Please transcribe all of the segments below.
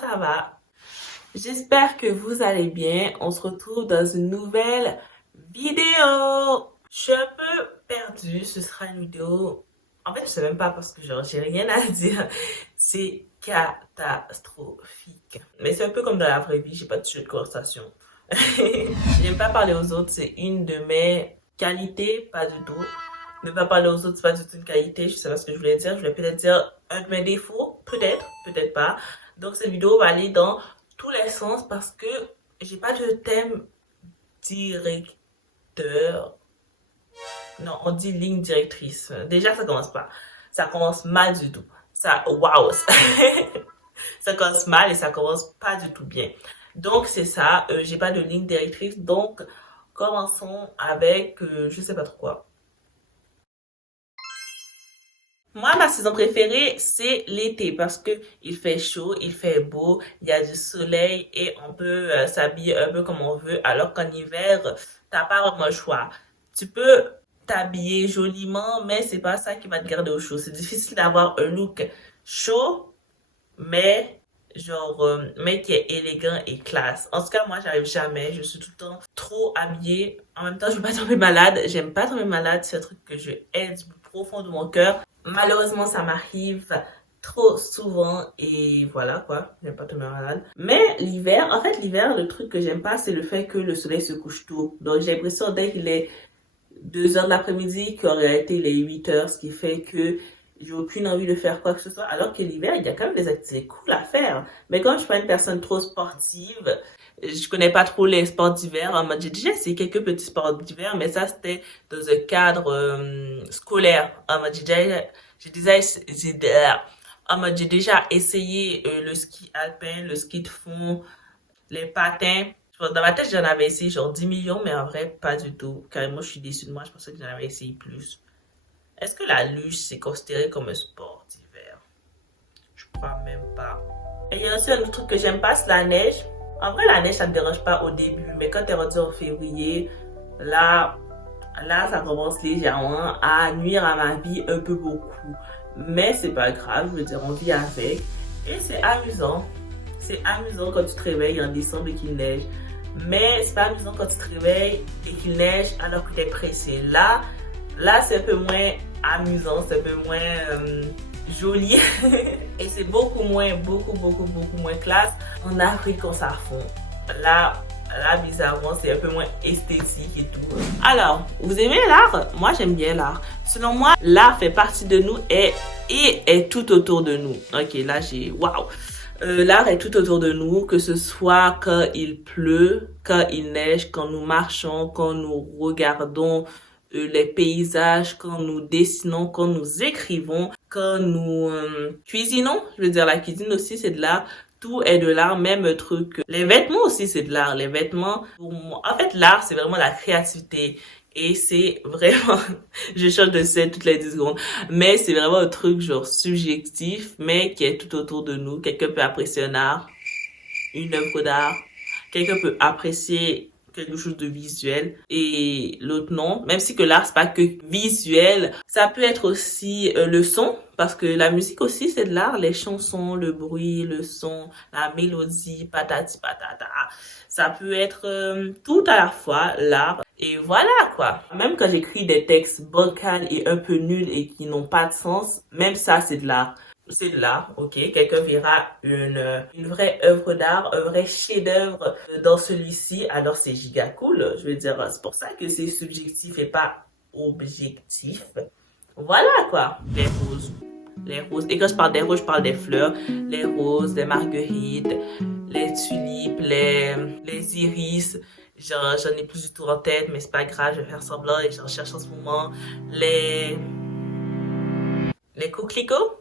ça va? J'espère que vous allez bien. On se retrouve dans une nouvelle vidéo. Je suis un peu perdue. Ce sera une vidéo. En fait, je sais même pas parce que genre, j'ai rien à dire. C'est catastrophique. Mais c'est un peu comme dans la vraie vie. J'ai pas de sujet de conversation. J'aime pas parler aux autres. C'est une de mes qualités, pas du tout. Ne pas parler aux autres, c'est pas du tout une qualité. Je sais pas ce que je voulais dire. Je voulais peut-être dire un de mes défauts. Peut-être, peut-être pas. Donc, cette vidéo va aller dans tous les sens parce que j'ai pas de thème directeur. Non, on dit ligne directrice. Déjà, ça commence pas. Ça commence mal du tout. Ça, waouh! Ça commence mal et ça commence pas du tout bien. Donc, c'est ça. J'ai pas de ligne directrice. Donc, commençons avec, je sais pas trop quoi. Moi, ma saison préférée, c'est l'été parce que il fait chaud, il fait beau, il y a du soleil et on peut s'habiller un peu comme on veut. Alors qu'en hiver, t'as pas vraiment le choix. Tu peux t'habiller joliment, mais c'est pas ça qui va te garder au chaud. C'est difficile d'avoir un look chaud, mais mais qui est élégant et classe. En tout cas, moi, j'arrive jamais. Je suis tout le temps trop habillée. En même temps, je veux pas tomber malade. J'aime pas tomber malade. C'est un truc que je hais du plus profond de mon cœur. Malheureusement, ça m'arrive trop souvent et voilà quoi, j'aime pas tomber malade. Mais l'hiver, en fait l'hiver, le truc que j'aime pas, c'est le fait que le soleil se couche tôt. Donc j'ai l'impression dès qu'il est 2 heures de l'après-midi qu'il aurait été les 8 heures, ce qui fait que j'ai aucune envie de faire quoi que ce soit. Alors que l'hiver, il y a quand même des activités cool à faire. Mais quand je suis pas une personne trop sportive, je connais pas trop les sports d'hiver. En mode, j'ai déjà essayé quelques petits sports d'hiver, mais ça c'était dans un cadre scolaire. En mode, j'ai déjà essayé le ski alpin, le ski de fond, les patins. Dans ma tête, j'en avais essayé genre 10 millions, mais en vrai, pas du tout. Carrément, je suis déçue de moi. Je pensais que j'en avais essayé plus. Est-ce que la luge, c'est considéré comme un sport d'hiver? Je crois même pas. Et il y a aussi un autre truc que j'aime pas, c'est la neige. En vrai, la neige, ça me dérange pas au début, mais quand t'es rendu en février, là, ça commence légèrement à nuire à ma vie un peu beaucoup. Mais c'est pas grave, je veux dire, on vit avec. Et c'est amusant. C'est amusant quand tu te réveilles en décembre et qu'il neige. Mais c'est pas amusant quand tu te réveilles et qu'il neige alors que t'es pressé. Là, c'est un peu moins amusant, c'est un peu moins joli. Et c'est beaucoup moins classe. En Afrique, on s'affond. Là, bizarrement, c'est un peu moins esthétique et tout. Alors, vous aimez l'art? Moi, j'aime bien l'art. Selon moi, l'art fait partie de nous et est tout autour de nous. Ok, là, waouh! L'art est tout autour de nous, que ce soit quand il pleut, quand il neige, quand nous marchons, quand nous regardons les paysages, quand nous dessinons, quand nous écrivons, quand nous cuisinons. Je veux dire, la cuisine aussi, c'est de l'art. Tout est de l'art, même truc. Les vêtements aussi, c'est de l'art. Les vêtements, pour moi, en fait, l'art, c'est vraiment la créativité. Et c'est vraiment, je change de scène toutes les 10 secondes, mais c'est vraiment un truc genre subjectif, mais qui est tout autour de nous. Quelqu'un peut apprécier un art, une œuvre d'art. Quelqu'un peut apprécier quelque chose de visuel et l'autre non. Même si que l'art, c'est pas que visuel. Ça peut être aussi le son, parce que la musique aussi, c'est de l'art. Les chansons, le bruit, le son, la mélodie, patati patata. Ça peut être tout à la fois l'art. Et voilà quoi. Même quand j'écris des textes bancals et un peu nuls et qui n'ont pas de sens, même ça, c'est de l'art. C'est de l'art, ok. Quelqu'un verra une vraie œuvre d'art, un vrai chef-d'œuvre dans celui-ci, alors c'est giga cool. Je veux dire, c'est pour ça que c'est subjectif et pas objectif. Voilà quoi. Les roses. Les roses. Et quand je parle des roses, je parle des fleurs. Les roses, les marguerites, les tulipes, les iris. Genre, j'en ai plus du tout en tête, mais c'est pas grave, je vais faire semblant et j'en cherche en ce moment. Les coquelicots.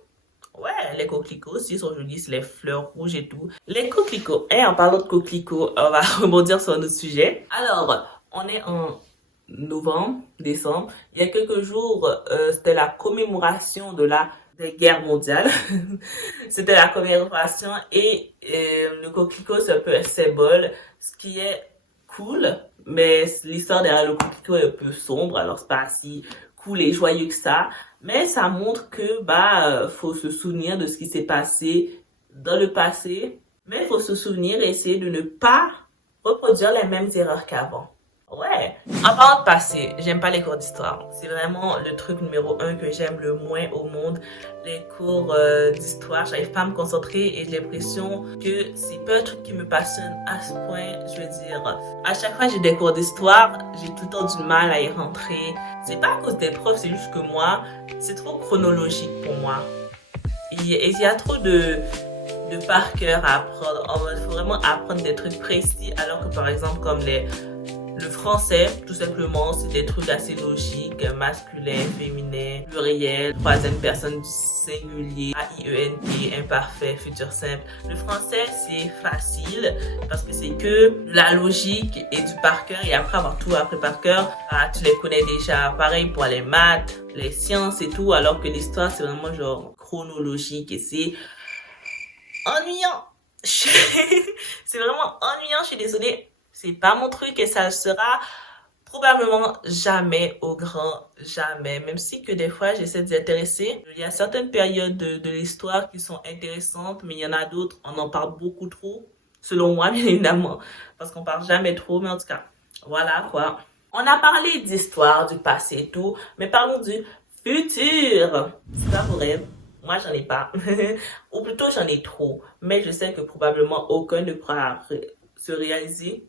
Ouais, les coquelicots aussi sont jolis, c'est les fleurs rouges et tout. Les coquelicots. Et en parlant de coquelicots, on va rebondir sur un autre sujet. Alors, on est en novembre, décembre. Il y a quelques jours, c'était la commémoration des guerres mondiales. C'était la commémoration et le coquelicot, c'est un peu un symbole, ce qui est cool, mais l'histoire derrière le coquelicot est un peu sombre, alors c'est pas si cool et joyeux que ça. Mais ça montre que faut se souvenir de ce qui s'est passé dans le passé, Mais il faut se souvenir et essayer de ne pas reproduire les mêmes erreurs qu'avant. Ouais. En parlant de passé, j'aime pas les cours d'histoire. C'est vraiment le truc numéro 1 que j'aime le moins au monde. Les cours d'histoire, j'arrive pas à me concentrer et j'ai l'impression que c'est pas un truc qui me passionne à ce point. Je veux dire, à chaque fois que j'ai des cours d'histoire, j'ai tout le temps du mal à y rentrer. C'est pas à cause des profs, c'est juste que moi, c'est trop chronologique pour moi. Et il y a trop de par cœur à apprendre. Il faut vraiment apprendre des trucs précis, alors que par exemple, comme le français, tout simplement, c'est des trucs assez logiques, masculin, féminin, pluriel, troisième personne du singulier, AIENT, imparfait, futur simple. Le français, c'est facile parce que c'est que la logique et du par cœur, et après avoir tout appris par cœur, tu les connais déjà. Pareil pour les maths, les sciences et tout, alors que l'histoire, c'est vraiment genre chronologique et c'est ennuyant. C'est vraiment ennuyant, je suis désolée. C'est pas mon truc et ça le sera probablement jamais au grand jamais. Même si que des fois j'essaie d'y intéresser. Il y a certaines périodes de l'histoire qui sont intéressantes, mais il y en a d'autres, on en parle beaucoup trop. Selon moi, bien évidemment. Parce qu'on parle jamais trop, mais en tout cas, voilà quoi. On a parlé d'histoire, du passé et tout, mais parlons du futur. C'est pas vos rêves. Moi, j'en ai pas. Ou plutôt, j'en ai trop. Mais je sais que probablement aucun ne pourra se réaliser.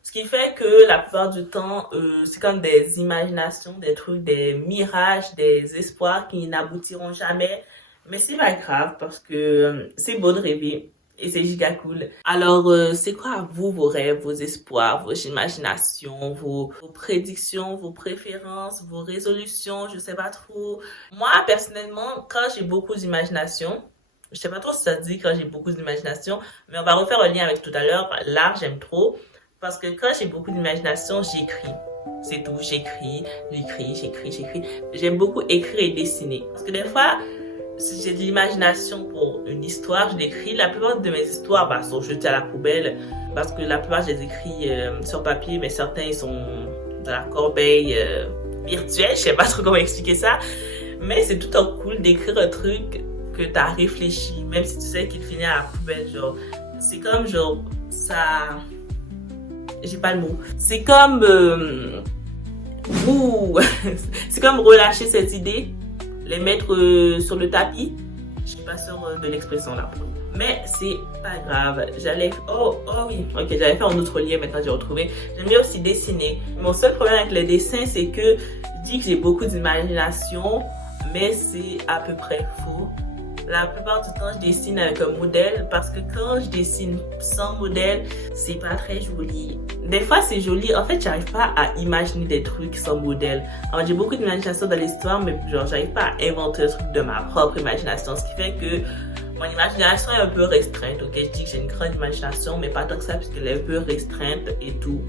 Ce qui fait que la plupart du temps, c'est comme des imaginations, des trucs, des mirages, des espoirs qui n'aboutiront jamais. Mais c'est pas grave parce que c'est beau de rêver et c'est giga cool. Alors, c'est quoi vous, vos rêves, vos espoirs, vos imaginations, vos prédictions, vos préférences, vos résolutions, je sais pas trop. Moi, personnellement, quand j'ai beaucoup d'imagination, je sais pas trop si ça se dit quand j'ai beaucoup d'imagination, mais on va refaire un lien avec tout à l'heure. L'art, j'aime trop. Parce que quand j'ai beaucoup d'imagination, j'écris. C'est tout, j'écris. J'aime beaucoup écrire et dessiner. Parce que des fois, si j'ai de l'imagination pour une histoire, je l'écris. La plupart de mes histoires sont jetées à la poubelle. Parce que la plupart, je les écris sur papier, mais certains, ils sont dans la corbeille virtuelle. Je sais pas trop comment expliquer ça. Mais c'est tout en cool d'écrire un truc que t'as réfléchi, même si tu sais qu'il finit à la poubelle. Genre, c'est comme genre, ça... J'ai pas le mot. C'est comme c'est comme relâcher cette idée, les mettre sur le tapis. Je suis pas sûre de l'expression là. Mais c'est pas grave. Oh oui, ok, j'allais faire un autre lien, maintenant j'ai retrouvé. J'aime bien aussi dessiner. Mon seul problème avec les dessins, c'est que je dis que j'ai beaucoup d'imagination, mais c'est à peu près faux. La plupart du temps, je dessine avec un modèle parce que quand je dessine sans modèle, c'est pas très joli. Des fois, c'est joli. En fait, j'arrive pas à imaginer des trucs sans modèle. Alors, j'ai beaucoup d'imagination dans l'histoire, mais genre, j'arrive pas à inventer un truc de ma propre imagination. Ce qui fait que mon imagination est un peu restreinte. Ok, je dis que j'ai une grande imagination, mais pas tant que ça, puisqu'elle est un peu restreinte et tout.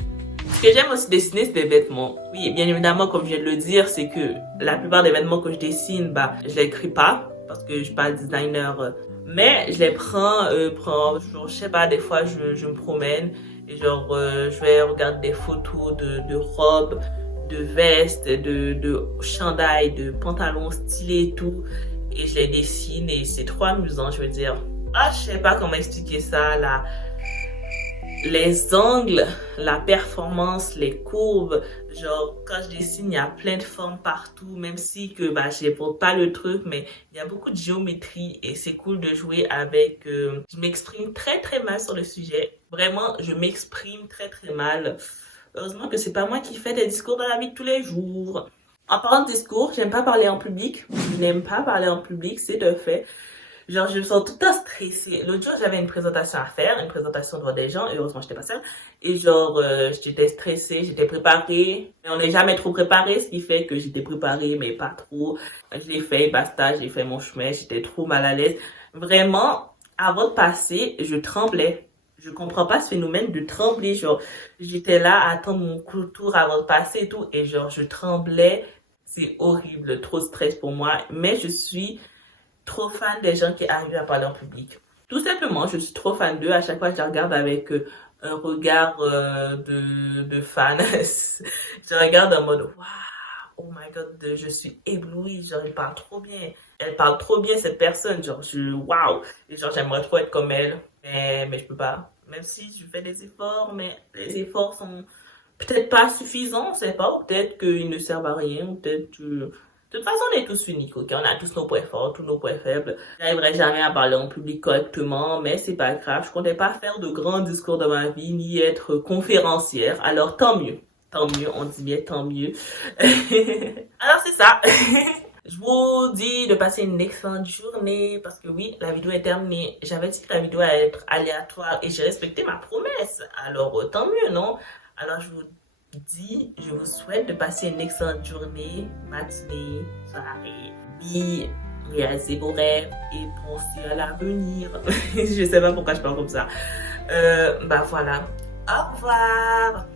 Ce que j'aime aussi dessiner, c'est des vêtements. Oui, bien évidemment, comme je viens de le dire, c'est que la plupart des vêtements que je dessine, je les écris pas. Parce que je suis pas designer, mais je les prends, genre, je sais pas, des fois je me promène et genre je vais regarder des photos de robes, de vestes, de chandails, de pantalons stylés et tout, et je les dessine et c'est trop amusant, je veux dire. Ah, je sais pas comment expliquer ça, là. Les angles, la performance, les courbes, genre quand je dessine, il y a plein de formes partout, même si que je n'évoque pas le truc, mais il y a beaucoup de géométrie et c'est cool de jouer avec. Je m'exprime très très mal sur le sujet. Vraiment, je m'exprime très très mal. Heureusement que c'est pas moi qui fais des discours dans la vie de tous les jours. En parlant de discours, j'aime pas parler en public. Je n'aime pas parler en public, c'est de fait. Genre, je me sens tout le temps stressée. L'autre jour, j'avais une présentation à faire, une présentation devant des gens, et heureusement, j'étais pas seule. Et genre, j'étais stressée, j'étais préparée. Mais on n'est jamais trop préparé, ce qui fait que j'étais préparée, mais pas trop. Je l'ai fait, basta, j'ai fait mon chemin, j'étais trop mal à l'aise. Vraiment, avant de passer, je tremblais. Je comprends pas ce phénomène de trembler. Genre, j'étais là à attendre mon tour avant de passer et tout, et genre, je tremblais. C'est horrible, trop de stress pour moi. Mais je suis trop fan des gens qui arrivent à parler en public. Tout simplement, je suis trop fan d'eux. À chaque fois, je les regarde avec un regard de fan. Je regarde en mode, waouh, oh my god, je suis éblouie. Genre, elle parle trop bien, cette personne. Genre, waouh. Et genre, j'aimerais trop être comme elle. Mais je peux pas. Même si je fais des efforts, mais les efforts sont peut-être pas suffisants, on sait pas, ou peut-être qu'ils ne servent à rien, ou peut-être que... De toute façon, on est tous uniques, ok? On a tous nos points forts, tous nos points faibles. J'arriverai jamais à parler en public correctement, mais c'est pas grave. Je comptais pas faire de grands discours dans ma vie, ni être conférencière. Alors, tant mieux. Tant mieux, on dit bien tant mieux. Alors, c'est ça. Je vous dis de passer une excellente journée parce que oui, la vidéo est terminée. J'avais dit que la vidéo allait être aléatoire et j'ai respecté ma promesse. Alors, tant mieux, non? Alors, je vous dis, je vous souhaite de passer une excellente journée, matinée, soirée, vie, réalisez vos rêves et pensez à l'avenir. Je sais pas pourquoi je parle comme ça. Bah voilà. Au revoir.